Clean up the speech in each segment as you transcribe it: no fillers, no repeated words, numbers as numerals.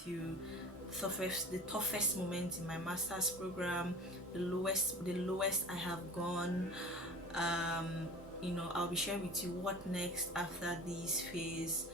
with you the toughest moments in my master's program, the lowest I have gone. I'll be sharing with you what next after this phase.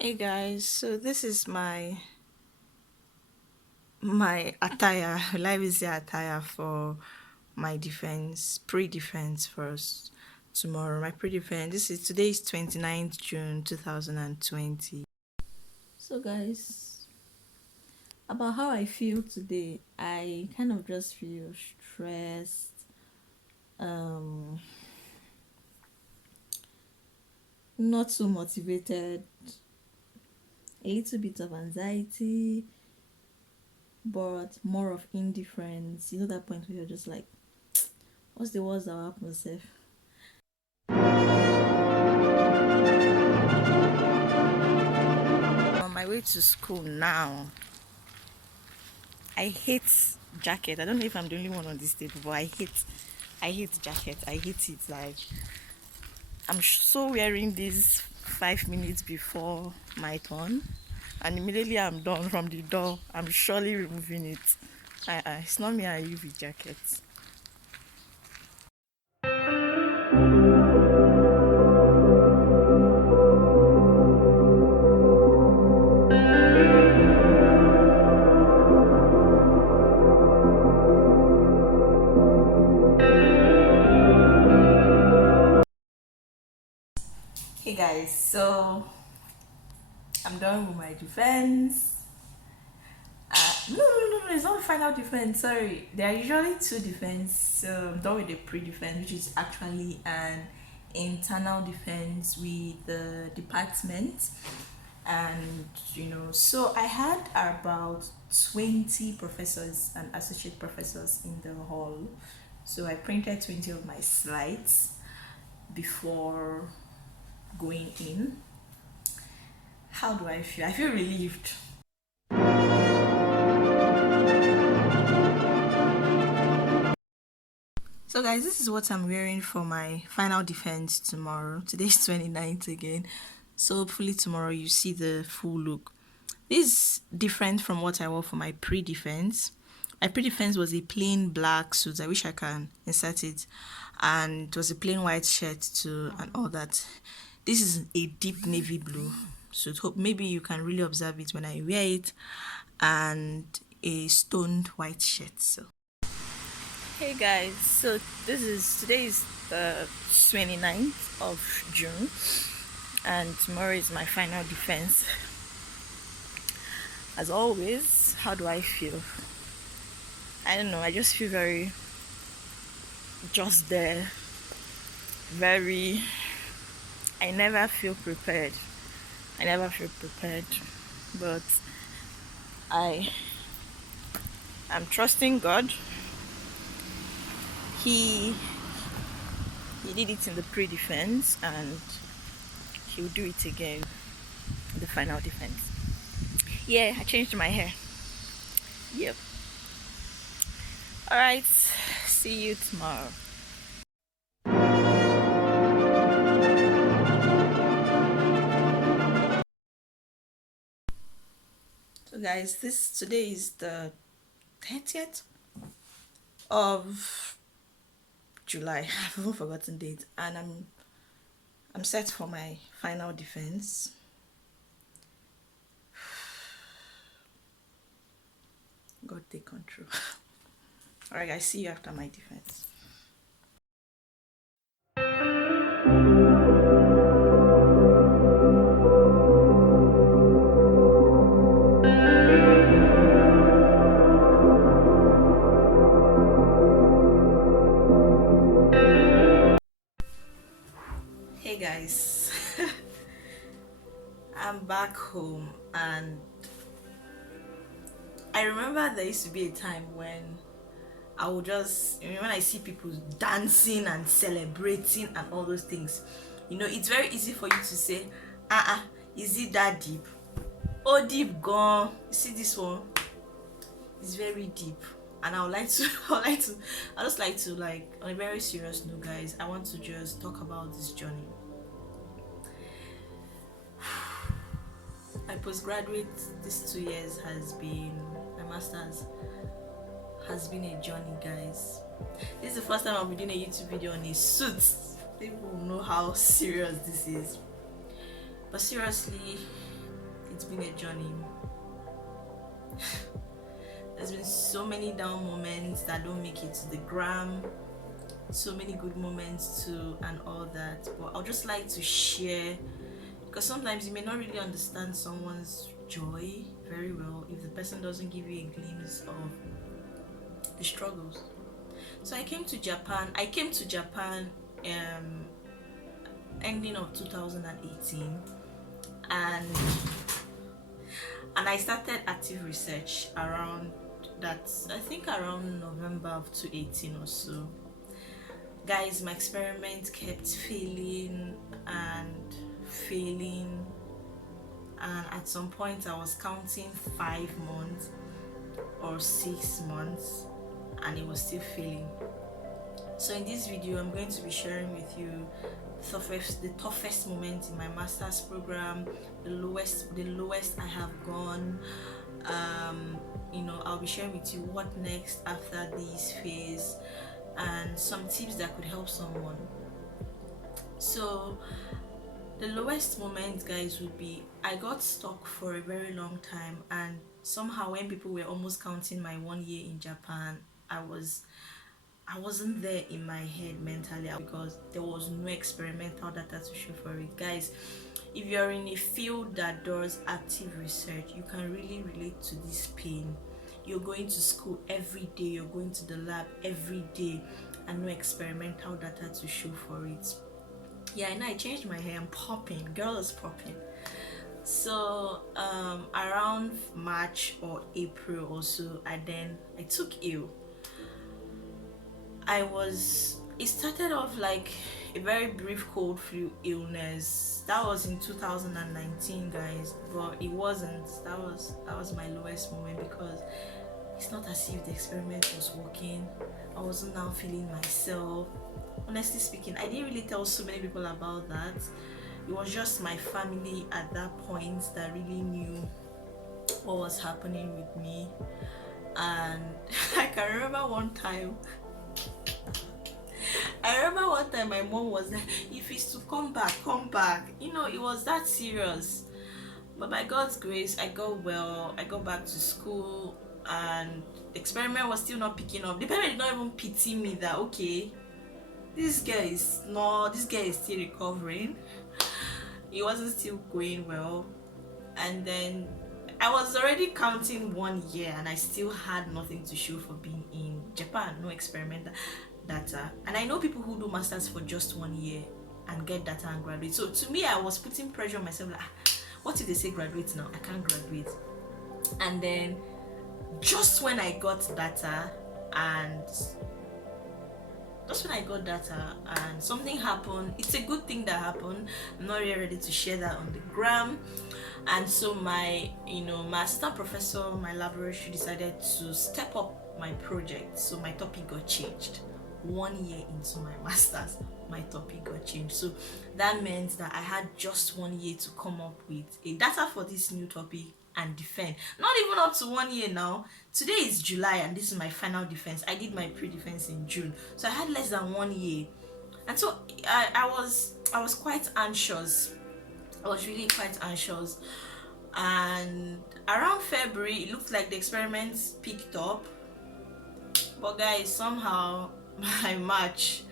Hey guys, so this is my attire, live is the attire for my defense, pre-defense first tomorrow. My pre-defense, today is 29th June 2020. So guys, about how I feel today, I kind of just feel stressed, um not so motivated, a little bit of anxiety, but more of indifference. You know that point where you're just like, what's the worst that will happen, self? On my way to school now, I hate jacket. I don't know if I'm the only one on this table, but I hate jacket. I hate it. Like, so wearing this 5 minutes before my turn, and immediately I'm done from the door, I'm surely removing it. It's not me and you with jackets. Hey guys, so I'm done with my defense. No, it's not a final defense. Sorry, there are usually two defense. So I'm done with the pre-defense, which is actually an internal defense with the department. And so I had about 20 professors and associate professors in the hall. So I printed 20 of my slides before going in. How do I feel? I feel relieved. So guys, this is what I'm wearing for my final defense tomorrow. Today's 29th again. So hopefully tomorrow you see the full look. This is different from what I wore for my pre-defense. My pre-defense was a plain black suit. I wish I can insert it. And it was a plain white shirt too and all that. This is a deep navy blue suit. Hope maybe you can really observe it when I wear it. And a stoned white shirt. So hey guys, so today is the 29th of June, and tomorrow is my final defense. As always, how do I feel? I don't know, I just feel very just there. I never feel prepared. But I'm trusting God. He did it in the pre-defense, and he'll do it again in the final defense. Yeah, I changed my hair. Yep. Alright, see you tomorrow. So guys, today is the 30th of July. I've even forgotten date, and I'm set for my final defense. God take control. Alright guys, see you after my defense. Hey guys. I'm back home, and I remember there used to be a time when I would just, when I see people dancing and celebrating and all those things, it's very easy for you to say, is it that deep? Oh, deep gone. You see this one? It's very deep. And I would like to, I just like to, on a very serious note, guys, I want to just talk about this journey. My postgraduate this 2 years has been, my master's has been a journey, guys. This is the first time I'll be doing a YouTube video on a suit. People will know how serious this is. But seriously, it's been a journey. There's been so many down moments that don't make it to the gram, so many good moments too, and all that. But I'd just like to share, because sometimes you may not really understand someone's joy very well if the person doesn't give you a glimpse of the struggles. So I came to Japan ending of 2018, and I started active research around that, I think around November of 2018 or so. Guys, my experiment kept failing, and at some point I was counting 5 months or 6 months and it was still failing. So in this video I'm going to be sharing with you the toughest moment in my master's program, the lowest I have gone. I'll be sharing with you what next after this phase and some tips that could help someone. So the lowest moment, guys, would be I got stuck for a very long time, and somehow when people were almost counting my 1 year in Japan, I wasn't there in my head mentally because there was no experimental data to show for it. Guys, if you're in a field that does active research, you can really relate to this pain. You're going to school every day, you're going to the lab every day, and no experimental data to show for it. Yeah, and I changed my hair. I'm popping. Girl is popping. So around March or April or so, I took ill. It started off like a very brief cold flu illness. That was in 2019, guys, but it wasn't. That was my lowest moment because it's not as if the experiment was working. I wasn't now feeling myself. Honestly speaking, I didn't really tell so many people about that. It was just my family at that point that really knew what was happening with me. And I can remember one time my mom was like, if it's to come back. It was that serious. But by God's grace, I got well. I got back to school, and the experiment was still not picking up. The parent did not even pity me that, okay, this girl is still recovering. It wasn't still going well. And then I was already counting 1 year and I still had nothing to show for being in Japan. No experimental data. And I know people who do masters for just 1 year and get data and graduate. So to me, I was putting pressure on myself, like, what if they say graduate now? I can't graduate. And then just when I got data and something happened. It's a good thing that happened. I'm not really ready to share that on the gram. And so my assistant professor, my laboratory, decided to step up my project. So my topic got changed. 1 year into my master's, my topic got changed. So that meant that I had just 1 year to come up with a data for this new topic and defend. Not even up to 1 year now. Today is July and this is my final defense. I did my pre-defense in June, so I had less than 1 year. And so I was quite anxious. I was really quite anxious. And around February, it looked like the experiments picked up. But guys, somehow by March,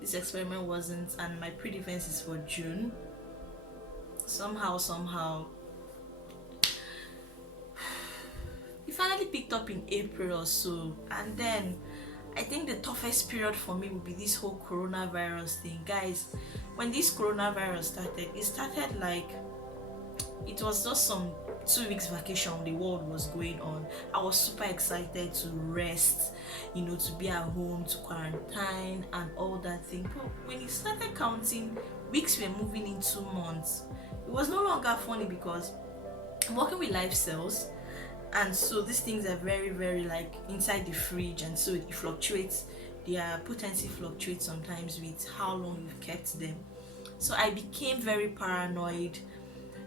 this experiment wasn't, and my pre-defense is for June. Somehow it finally picked up in April or so. And then I think the toughest period for me would be this whole coronavirus thing. Guys, when this coronavirus started, it started like It was just some 2 weeks vacation. The world was going on. I was super excited to rest, to be at home, to quarantine and all that thing. But when it started counting, weeks were moving into months. It was no longer funny because I'm working with live cells, and so these things are very, very like inside the fridge, and so it fluctuates. Their potency fluctuates sometimes with how long you've kept them. So I became very paranoid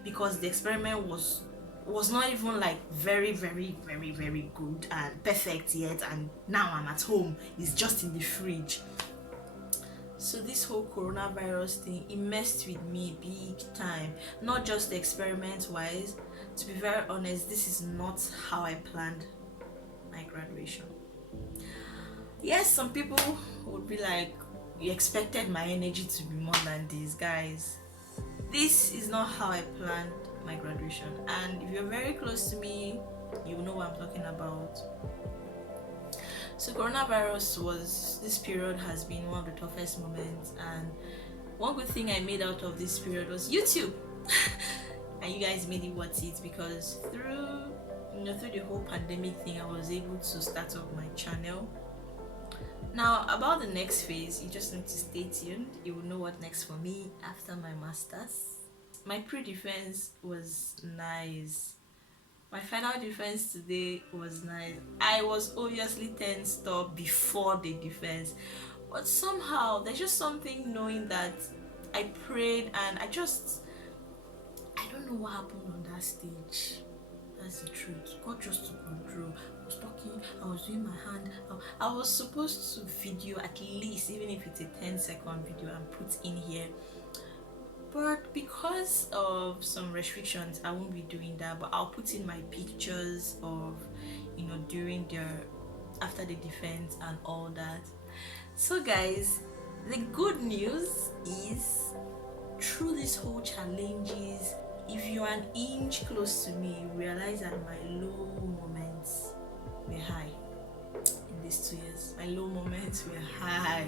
because the experiment was not even like very, very, very, very good and perfect yet, and now I'm at home, it's just in the fridge. So this whole coronavirus thing, it messed with me big time. Not just the experiment wise. To be very honest, this is not how I planned my graduation. Yes, some people would be like, you expected my energy to be more than this. Guys, this is not how I planned my graduation, and if you're very close to me, you know what I'm talking about. So this period has been one of the toughest moments, and one good thing I made out of this period was YouTube. And you guys made it worth it, because through the whole pandemic thing, I was able to start up my channel. Now, about the next phase, you just need to stay tuned. You will know what next for me after my masters. My pre-defense was nice. My final defense today was nice. I was obviously tensed up before the defense, but somehow there's just something knowing that I prayed, and I don't know what happened on that stage. That's the truth. God just took control. I was talking, I was doing my hand. I was supposed to video at least, even if it's a 10-second video, and put in here. But because of some restrictions, I won't be doing that. But I'll put in my pictures of, after the defense and all that. So guys, the good news is, through this whole challenges, if you're an inch close to me, you realize that my low moments were high in these 2 years. My low moments were high.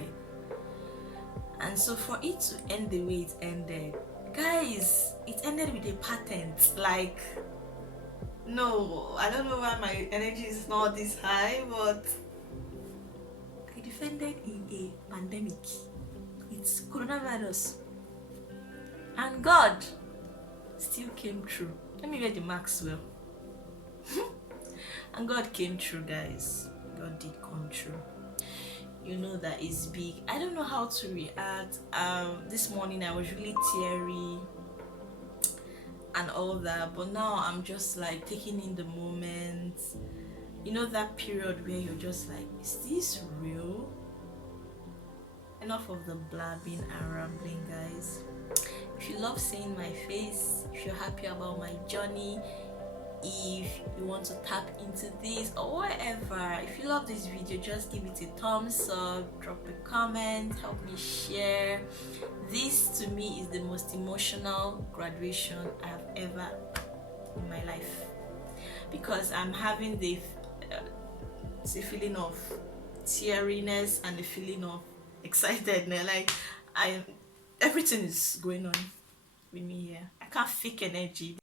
And so for it to end the way it ended, guys, it ended with a patent. Like, no, I don't know why my energy is not this high, but I defended in a pandemic. It's coronavirus. And God still came through. Let me read the Maxwell. And God came through, guys. God did come through. You know that is big. I don't know how to react. This morning I was really teary and all that, but now I'm just like taking in the moment. That period where you're just like, is this real? Enough of the blabbing and rambling, guys. If you love seeing my face, if you're happy about my journey, if you want to tap into this or whatever, if you love this video, just give it a thumbs up, drop a comment, help me share. This to me is the most emotional graduation I have ever in my life, because I'm having the feeling of teariness and the feeling of excitedness. Like, everything is going on with me here. I can't fake energy.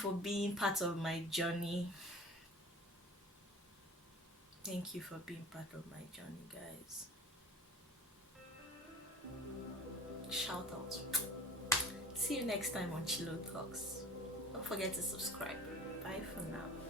for being part of my journey. Thank you for being part of my journey, guys. Shout out. See you next time on Chilo Talks. Don't forget to subscribe. Bye for now.